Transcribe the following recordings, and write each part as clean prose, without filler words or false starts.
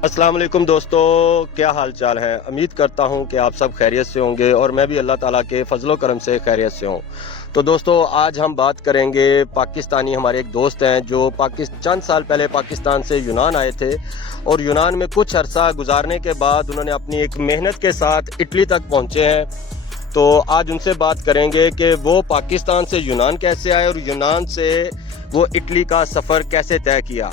अस्सलाम वालेकुम दोस्तों, क्या हाल चाल है। उम्मीद करता हूं कि आप सब खैरियत से होंगे और मैं भी अल्लाह ताला के फजलो करम से खैरियत से हूं। तो दोस्तों, आज हम बात करेंगे पाकिस्तानी हमारे एक दोस्त हैं जो चंद साल पहले पाकिस्तान से यूनान आए थे और यूनान में कुछ अरसा गुजारने के बाद उन्होंने अपनी एक मेहनत के साथ इटली तक पहुँचे हैं। तो आज उनसे बात करेंगे कि वो पाकिस्तान से यूनान कैसे आए और यूनान से वो इटली का सफ़र कैसे तय किया।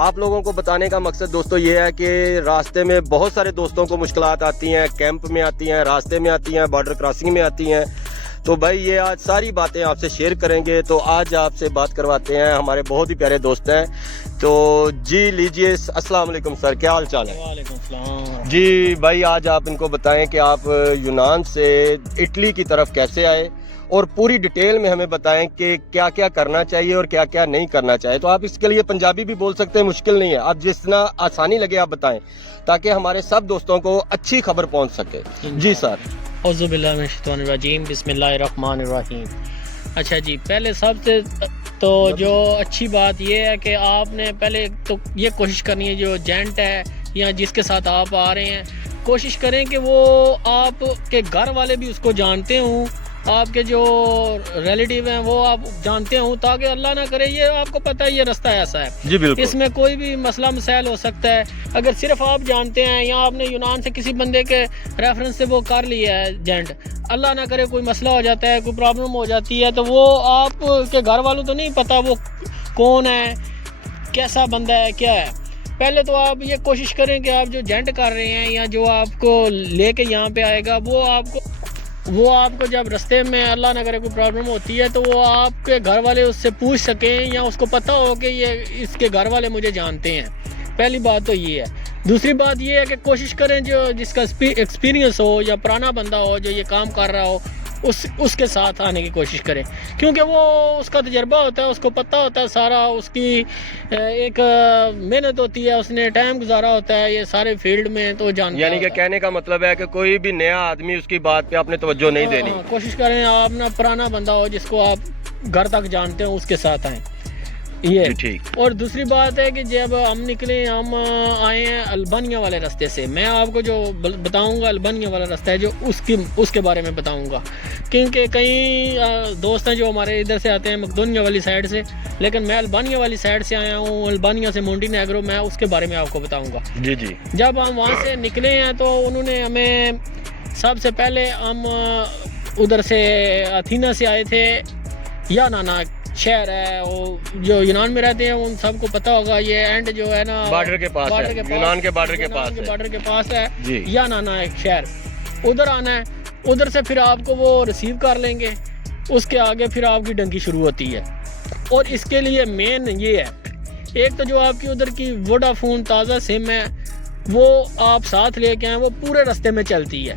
आप लोगों को बताने का मकसद दोस्तों ये है कि रास्ते में बहुत सारे दोस्तों को मुश्किलात आती हैं, कैंप में आती हैं, रास्ते में आती हैं, बॉर्डर क्रॉसिंग में आती हैं। तो भाई ये आज सारी बातें आपसे शेयर करेंगे। तो आज आपसे बात करवाते हैं, हमारे बहुत ही प्यारे दोस्त हैं। तो जी लीजिए, अस्सलाम वालेकुम सर, क्या हाल चाल है। वालेकुम सलाम। जी भाई, आज आप इनको बताएं कि आप यूनान से इटली की तरफ कैसे आए और पूरी डिटेल में हमें बताएं कि क्या क्या करना चाहिए और क्या क्या नहीं करना चाहिए। तो आप इसके लिए पंजाबी भी बोल सकते हैं, मुश्किल नहीं है, आप जितना आसानी लगे आप बताएं ताकि हमारे सब दोस्तों को अच्छी खबर पहुंच सके। जी सर। औज़ु बिल्लाहि मिनश शैतानिर रजीम, बिस्मिल्लाहिर रहमानिर रहीम। अच्छा जी, पहले सबसे तो जो अच्छी बात ये है कि आपने पहले तो ये कोशिश करनी है, जो एजेंट है या जिसके साथ आप आ रहे हैं, कोशिश करें कि वो आपके घर वाले भी उसको जानते हों, आपके जो रिलेटिव हैं वो आप जानते हों, ताकि अल्लाह ना करे, ये आपको पता है ये रास्ता ऐसा है जी बिल्कुल, इसमें कोई भी मसला मसाइल हो सकता है। अगर सिर्फ आप जानते हैं या आपने यूनान से किसी बंदे के रेफरेंस से वो कर लिया है एजेंट, अल्लाह ना करे कोई मसला हो जाता है, कोई प्रॉब्लम हो जाती है, तो वो आपके घर वालों तो नहीं पता वो कौन है, कैसा बंदा है, क्या है। पहले तो आप ये कोशिश करें कि आप जो एजेंट कर रहे हैं या जो आपको लेके यहाँ पे आएगा वो आपको जब रास्ते में अल्लाह ना करे कोई प्रॉब्लम होती है तो वो आपके घर वाले उससे पूछ सकें या उसको पता हो कि ये इसके घर वाले मुझे जानते हैं। पहली बात तो ये है। दूसरी बात ये है कि कोशिश करें जो जिसका एक्सपीरियंस हो या पुराना बंदा हो जो ये काम कर रहा हो उसके साथ आने की कोशिश करें, क्योंकि वो उसका तजर्बा होता है, उसको पता होता है सारा, उसकी एक मेहनत होती है, उसने टाइम गुजारा होता है ये सारे फील्ड में, तो जानता यानी कि कहने का मतलब है कि कोई भी नया आदमी उसकी बात पे आपने तवज्जो नहीं देनी। कोशिश करें आप ना पुराना बंदा हो जिसको आप घर तक जानते हो उसके साथ आएँ, ये ठीक। और दूसरी बात है कि जब हम निकले, हम आए हैं अल्बानिया वाले रास्ते से, मैं आपको जो बताऊंगा अल्बानिया वाला रास्ता है जो उसके बारे में बताऊंगा, क्योंकि कई दोस्त हैं जो हमारे इधर से आते हैं मकदोनिया वाली साइड से, लेकिन मैं अल्बानिया वाली साइड से आया हूँ, अल्बानिया से मोंटेनेग्रो, मैं उसके बारे में आपको बताऊँगा। जी जी। जब हम वहाँ से निकले हैं तो उन्होंने हमें सबसे पहले, हम उधर से अथीना से आए थे, या नाना शहर है वो जो यूनान में रहते हैं उन सबको पता होगा, ये एंड जो है ना बॉर्डर के पास है, यूनान के बॉर्डर के पास है जी। या नाना एक शहर, उधर आना है, उधर से फिर आपको वो रिसीव कर लेंगे, उसके आगे फिर आपकी डंकी शुरू होती है। और इसके लिए मेन ये है, एक तो जो आपकी उधर की वोडाफोन ताज़ा सिम है वो आप साथ लेके आए, वो पूरे रास्ते में चलती है,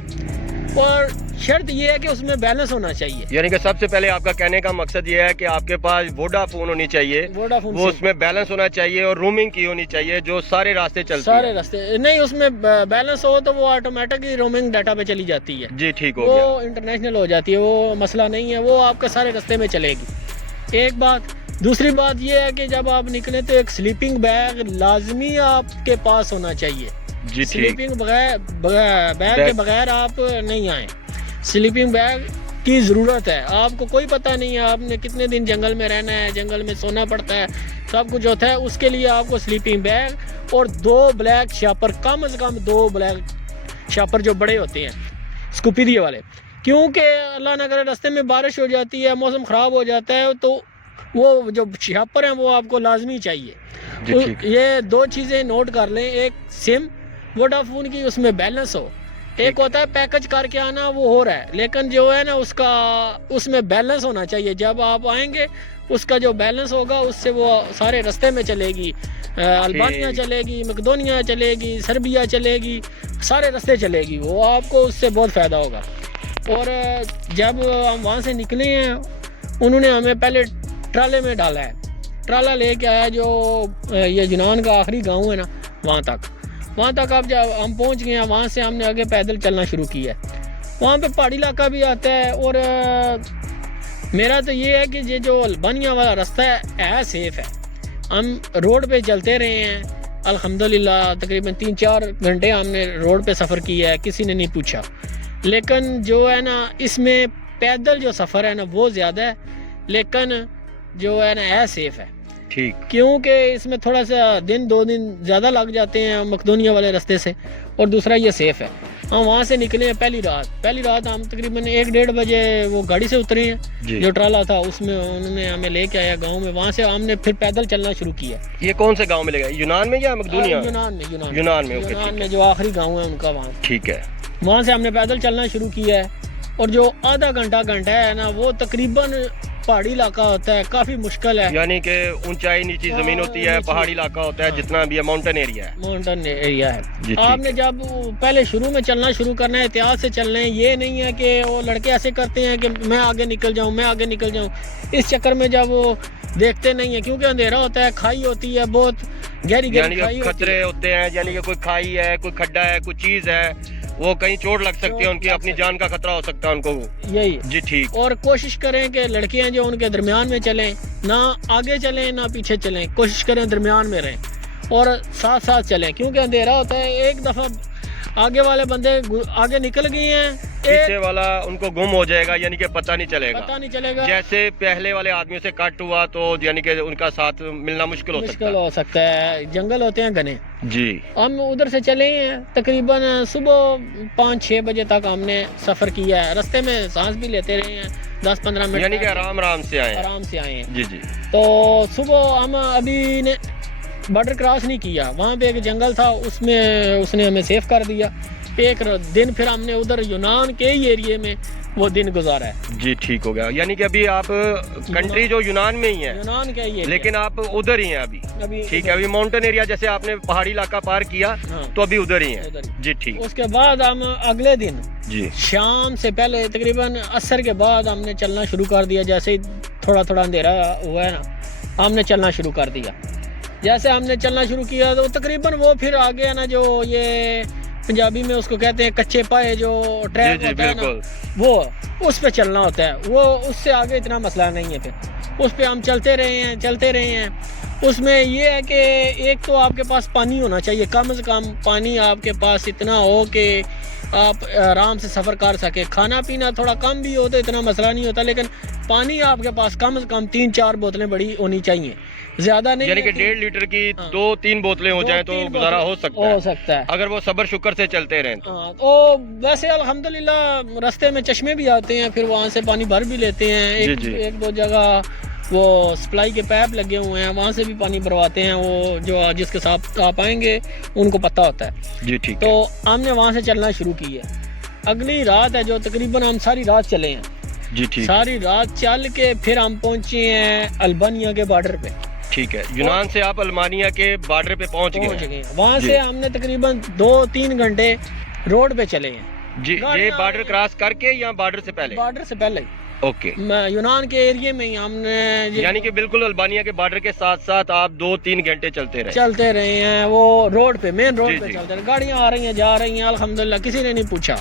और शर्त ये है कि उसमें बैलेंस होना चाहिए। यानी कि सबसे पहले आपका कहने का मकसद ये है कि आपके पास वोडाफोन होनी चाहिए, वो उसमें बैलेंस होना चाहिए और रोमिंग की होनी चाहिए जो सारे रास्ते चलती सारे रास्ते नहीं, उसमें बैलेंस हो तो वो ऑटोमेटिक ही रोमिंग डाटा पे चली जाती है। जी ठीक हो गया, वो इंटरनेशनल हो जाती है, वो मसला नहीं है, वो आपका सारे रास्ते में चलेगी। एक बात। दूसरी बात ये है कि जब आप निकले तो एक स्लीपिंग बैग लाजमी आपके पास होना चाहिए। जी स्लीपिंग बैग के बगैर आप नहीं आए, स्लीपिंग बैग की ज़रूरत है। आपको कोई पता नहीं है आपने कितने दिन जंगल में रहना है, जंगल में सोना पड़ता है, सब कुछ होता है, उसके लिए आपको स्लीपिंग बैग और 2 ब्लैक शापर, कम से कम 2 ब्लैक शापर जो बड़े होते हैं स्कूपी वाले, क्योंकि अल्लाह ना करे रास्ते में बारिश हो जाती है, मौसम ख़राब हो जाता है, तो वो जो शापर हैं वो आपको लाजमी चाहिए। तो ये 2 चीज़ें नोट कर लें, एक सिम वोडाफोन की, उसमें बैलेंस हो, एक होता है पैकेज करके आना, वो हो रहा है, लेकिन जो है ना उसमें बैलेंस होना चाहिए। जब आप आएंगे उसका जो बैलेंस होगा उससे वो सारे रास्ते में चलेगी, अल्बानिया चलेगी, मकदोनिया चलेगी, सर्बिया चलेगी, सारे रास्ते चलेगी, वो आपको उससे बहुत फ़ायदा होगा। और जब हम वहाँ से निकले हैं उन्होंने हमें पहले ट्राले में डाला है, ट्राला लेके आया जो ये यूनान का आखिरी गाँव है ना, वहाँ तक आप जब हम पहुँच गए हैं, वहाँ से हमने आगे पैदल चलना शुरू किया है। वहाँ पे पहाड़ी इलाका भी आता है, और मेरा तो ये है कि ये जो अल्बानिया वाला रास्ता है सेफ़ है। हम रोड पे चलते रहे हैं, अल्हम्दुलिल्लाह तकरीबन 3-4 घंटे हमने रोड पे सफ़र किया है, किसी ने नहीं पूछा। लेकिन जो है ना इसमें पैदल जो सफ़र है ना वो ज़्यादा है, लेकिन जो है ना है सेफ़ है। ठीक। क्योंकि इसमें थोड़ा सा 2 दिन ज़्यादा लग जाते हैं मकदोनिया वाले रास्ते से, और दूसरा ये सेफ़ है। हम वहाँ से निकले हैं पहली रात हम तकरीबन 1-1:30 बजे वो गाड़ी से उतरे हैं, जो ट्राला था उसमें उन्होंने हमें लेके आया गांव में। वहाँ से हमने फिर पैदल चलना शुरू किया। ये कौन से गांव में ले गए, यूनान में या मकदूनिया? यूनान में जो आखिरी गाँव है उनका वहाँ। ठीक है। वहाँ से हमने पैदल चलना शुरू किया है, और जो आधा घंटा है ना वो तकरीबन पहाड़ी इलाका होता है, काफ़ी मुश्किल है। यानी कि ऊंचाई नीची ज़मीन होती है, पहाड़ी इलाका होता है, जितना भी माउंटेन एरिया है। आपने जब पहले शुरू में चलना शुरू करना है, एहतियात से चलना है। ये नहीं है कि वो लड़के ऐसे करते हैं कि मैं आगे निकल जाऊँ। इस चक्कर में जब वो देखते नहीं है, क्योंकि अंधेरा होता है, खाई होती है, बहुत गहरी खाई, खतरे होते हैं। यानी कि कोई खाई है, कोई खड्डा है, कोई चीज़ है, वो कहीं चोट लग सकती है, उनकी अपनी जान का खतरा हो सकता है उनको। यही जी ठीक। और कोशिश करें कि लड़कियां जो उनके दरमियान में चलें, ना आगे चलें ना पीछे चलें, कोशिश करें दरमियान में रहें और साथ साथ चलें, क्योंकि अंधेरा होता है। एक दफ़ा आगे वाले बंदे आगे निकल गए हैं, पीछे वाला उनको गुम हो जाएगा, यानी कि पता नहीं चलेगा। जैसे पहले वाले आदमियों से कट हुआ तो यानी कि उनका साथ मिलना मुश्किल हो सकता है। जंगल होते हैं घने। जी। हम उधर से चले हैं, तकरीबन सुबह 5-6 बजे तक हमने सफ़र किया है। रास्ते में सांस भी लेते रहे हैं 10-15 मिनट, यानी कि आराम से आए हैं। जी। तो सुबह हम अभी ने बॉर्डर क्रॉस नहीं किया, वहाँ पे एक जंगल था, उसमें उसने हमें सेफ कर दिया। एक दिन फिर हमने उधर यूनान के ही एरिए में वो दिन गुजारा है। जी ठीक हो गया। यानी कि अभी आप कंट्री जो यूनान में ही है, यूनान के ही है, लेकिन आप उधर ही हैं अभी। ठीक है। अभी माउंटेन एरिया, जैसे आपने पहाड़ी इलाका पार किया, तो अभी उधर ही है। जी ठीक। उसके बाद हम अगले दिन जी शाम से पहले तकरीबन असर के बाद हमने चलना शुरू कर दिया। जैसे ही थोड़ा अंधेरा हुआ है ना, हमने चलना शुरू कर दिया। जैसे हमने चलना शुरू किया तो तकरीबन वो फिर आगे है ना, जो ये पंजाबी में उसको कहते हैं कच्चे पाए, जो ट्रैक होता है ना, वो उस पे चलना होता है। वो उससे आगे इतना मसला नहीं है। फिर उस पे हम चलते रहे हैं। उसमें ये है कि एक तो आपके पास पानी होना चाहिए, कम से कम पानी आपके पास इतना हो कि आप आराम से सफ़र कर सके। खाना पीना थोड़ा कम भी हो तो इतना मसला नहीं होता, लेकिन पानी आपके पास कम से कम 3-4 बोतलें बड़ी होनी चाहिए, ज़्यादा नहीं। यानी कि 1.5 लीटर की 2-3 बोतलें हो जाएं तो गुजारा हो सकता है अगर वो सब्र शुक्र से चलते रहें तो। वैसे अल्हम्दुलिल्लाह रास्ते में चश्मे भी आते हैं, फिर वहाँ से पानी भर भी लेते हैं। एक दो जगह वो सप्लाई के पैप लगे हुए हैं, वहाँ से भी पानी भरवाते हैं। वो जो जिसके साथ आप आएंगे उनको पता होता है। जी ठीक। तो हमने वहाँ से चलना शुरू की है। अगली रात है जो तकरीबन हम सारी रात चले हैं। जी ठीक। सारी रात चल के फिर हम पहुँचे हैं अल्बानिया के बॉर्डर पे। ठीक है। यूनान से आप अल्बानिया के बॉर्डर पे पहुँच गए। वहाँ से हमने तकरीबन 2-3 घंटे रोड पे चले हैं। जी। ये बॉर्डर क्रॉस करके या बॉर्डर से पहले? बॉर्डर से पहले। ओके। यूनान के एरिया में ही हमने, यानी कि बिल्कुल अल्बानिया के बॉर्डर के साथ साथ आप 2-3 घंटे चलते रहे हैं। वो रोड पे, मेन रोड पे चलते रहे। गाड़ियाँ आ रही हैं, जा रही हैं, अल्हम्दुलिल्लाह किसी ने नहीं पूछा,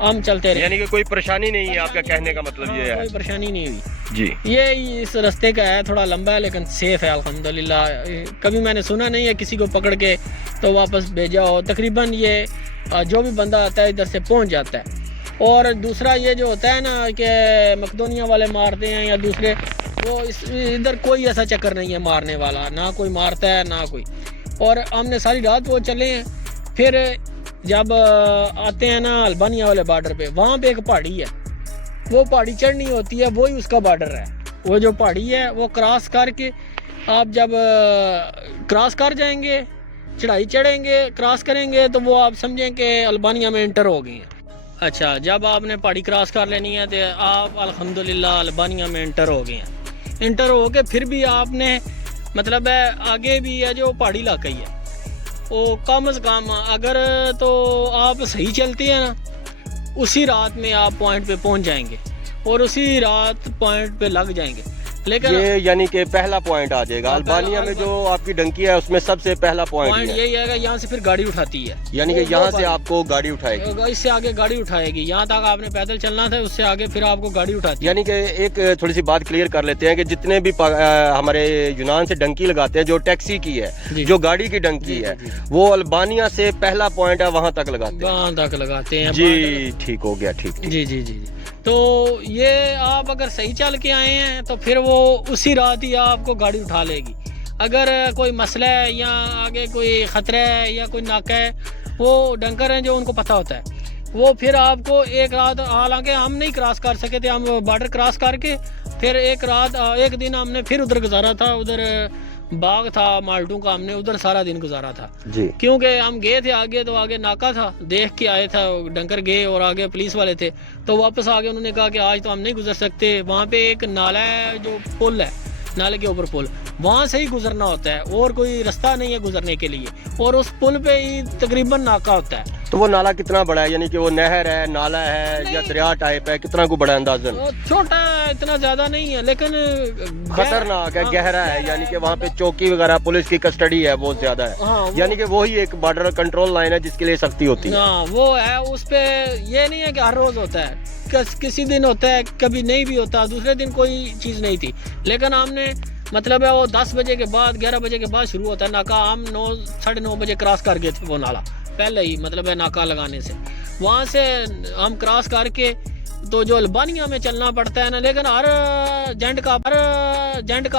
हम चलते रहे। यानी कि कोई परेशानी नहीं है, आपका कहने का मतलब ये है? कोई परेशानी नहीं हुई जी। ये इस रास्ते का है, थोड़ा लंबा है लेकिन सेफ है अल्हम्दुलिल्लाह। कभी मैंने सुना नहीं है किसी को पकड़ के तो वापस भेजा हो। तकरीबन ये जो भी बंदा आता है इधर से पहुँच जाता है। और दूसरा ये जो होता है ना कि मकदोनिया वाले मारते हैं या दूसरे, वो इधर कोई ऐसा चक्कर नहीं है मारने वाला, ना कोई मारता है ना कोई। और हमने सारी रात वो चले हैं। फिर जब आते हैं ना अल्बानिया वाले बॉर्डर पे, वहाँ पे एक पहाड़ी है, वो पहाड़ी चढ़नी होती है, वही उसका बॉर्डर है। वो जो पहाड़ी है वो क्रॉस करके आप जब क्रॉस कर जाएंगे, चढ़ाई चढ़ेंगे, क्रॉस करेंगे, तो वो आप समझें कि अल्बानिया में एंटर हो गए हैं। अच्छा, जब आपने पहाड़ी क्रॉस कर लेनी है तो आप अल्हम्दुलिल्लाह अल्बानिया में एंटर हो गए हैं। एंटर हो के फिर भी आपने मतलब है आगे भी है जो पहाड़ी इलाका ही है, वो कम से कम अगर तो आप सही चलते हैं ना, उसी रात में आप पॉइंट पे पहुंच जाएंगे और उसी रात पॉइंट पे लग जाएंगे। لیکن یہ یعنی کہ پہلا پوائنٹ آ جائے گا البانیہ میں جو آپ کی ڈنکی ہے اس میں سب سے پہلا پوائنٹ یہی ہے کہ یہاں سے پھر گاڑی اٹھاتی ہے، یعنی کہ یہاں سے آپ کو گاڑی اٹھائے گی، اس سے آگے گاڑی اٹھائے گی، یہاں تک آپ نے پیدل چلنا تھا، اس سے آگے پھر آپ کو گاڑی اٹھاتی ہے۔ یعنی کہ ایک تھوڑی سی بات کلیئر کر لیتے ہیں کہ جتنے بھی ہمارے یونان سے ڈنکی لگاتے ہیں جو ٹیکسی کی ہے، جو گاڑی کی ڈنکی ہے، وہ البانیہ سے پہلا پوائنٹ ہے وہاں تک لگاتے ہیں، وہاں تک لگاتے ہیں جی ٹھیک ہو گیا، ٹھیک جی جی جی۔ تو یہ آپ اگر صحیح چل کے آئے ہیں تو پھر وہ اسی رات ہی آپ کو گاڑی اٹھا لے گی۔ اگر کوئی مسئلہ ہے یا آگے کوئی خطرہ ہے یا کوئی ناکہ ہے، وہ ڈنکر ہیں جو ان کو پتہ ہوتا ہے، وہ پھر آپ کو ایک رات، حالانکہ ہم نہیں کراس کر سکے تھے، ہم بارڈر کراس کر کے پھر ایک دن ہم نے پھر ادھر گزارا تھا، ادھر باغ تھا مالٹوں کا، ہم نے ادھر سارا دن گزارا تھا جی، کیونکہ ہم گئے تھے آگے، تو آگے ناکا تھا، دیکھ کے آئے تھا، ڈنکر گئے اور آگے پولیس والے تھے، تو واپس آگے انہوں نے کہا کہ آج تو ہم نہیں گزر سکتے، وہاں پہ ایک نالا ہے جو پل ہے، نالے کے اوپر پل، وہاں سے ہی گزرنا ہوتا ہے اور کوئی رستہ نہیں ہے گزرنے کے لیے، اور اس پل پہ ہی تقریباً ناکا ہوتا ہے۔ تو وہ نالا کتنا بڑا ہے؟ یعنی کہ وہ نہر ہے، نالا ہے یا دریا ٹائپ ہے؟ کتنا کو بڑا اندازن؟ چھوٹا ہے، اتنا زیادہ نہیں ہے، لیکن خطرناک ہے، گہرا ہے، یعنی کہ وہاں پہ چوکی وغیرہ پولیس کی کسٹڈی ہے بہت زیادہ ہے، یعنی کہ وہی ایک بارڈر کنٹرول لائن ہے جس کے لیے سختی ہوتی ہے۔ ہاں وہ ہے، اس پہ یہ نہیں ہے کہ ہر روز ہوتا ہے، کسی دن ہوتا ہے، کبھی نہیں بھی ہوتا، دوسرے دن کوئی چیز نہیں تھی، لیکن ہم نے مطلب ہے وہ 10 بجے کے بعد 11 بجے کے بعد شروع ہوتا ہے ناکا، ہم 9 بجے کراس کر گئے تھے وہ نالا پہلے ہی، مطلب ہے ناکا لگانے سے، وہاں سے ہم کراس کر کے تو جو البانیہ میں چلنا پڑتا ہے نا، لیکن ہر جنٹ کا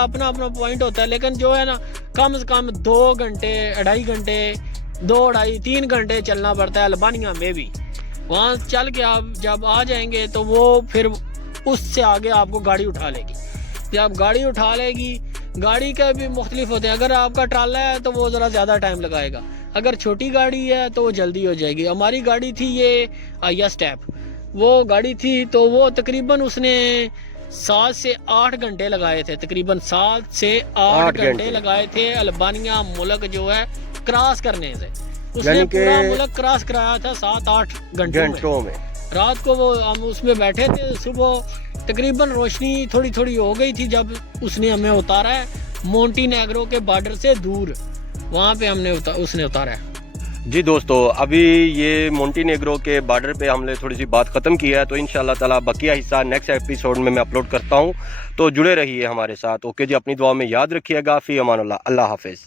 اپنا اپنا پوائنٹ ہوتا ہے، لیکن جو ہے نا کم از کم 2 گھنٹے 2.5 گھنٹے 2.5-3 گھنٹے چلنا پڑتا ہے البانیہ میں بھی۔ وہاں چل کے آپ جب آ جائیں گے تو وہ پھر اس سے آگے آپ کو گاڑی اٹھا لے گی، جب گاڑی اٹھا لے گی، گاڑی کا بھی مختلف ہوتے ہیں، اگر آپ کا ٹرالا ہے تو وہ ذرا زیادہ ٹائم لگائے گا، اگر چھوٹی گاڑی ہے تو وہ جلدی ہو جائے گی۔ ہماری گاڑی تھی یہ آئیا سٹیپ، وہ گاڑی تھی تو وہ تقریباً اس نے 7 سے 8 گھنٹے لگائے تھے، تقریباً 7 سے 8 گھنٹے لگائے تھے البانیہ ملک جو ہے کراس کرنے سے، اس نے پورا ملک کراس کرایا تھا 7-8 گھنٹوں میں۔ رات کو وہ ہم اس میں بیٹھے تھے، صبح تقریباً روشنی تھوڑی تھوڑی ہو گئی تھی جب اس نے ہمیں اتارا ہے مونٹی نیگرو کے بارڈر سے دور، وہاں پہ ہم نے اس نے اتارا ہے۔ جی دوستو، ابھی یہ مونٹی نیگرو کے بارڈر پہ ہم نے تھوڑی سی بات ختم کی ہے، تو انشاءاللہ تعالی بقیہ حصہ نیکسٹ ایپیسوڈ میں اپلوڈ کرتا ہوں، تو جڑے رہیے ہمارے ساتھ۔ اوکے جی، اپنی دعا میں یاد رکھیے گا، فی امان اللہ، اللہ حافظ۔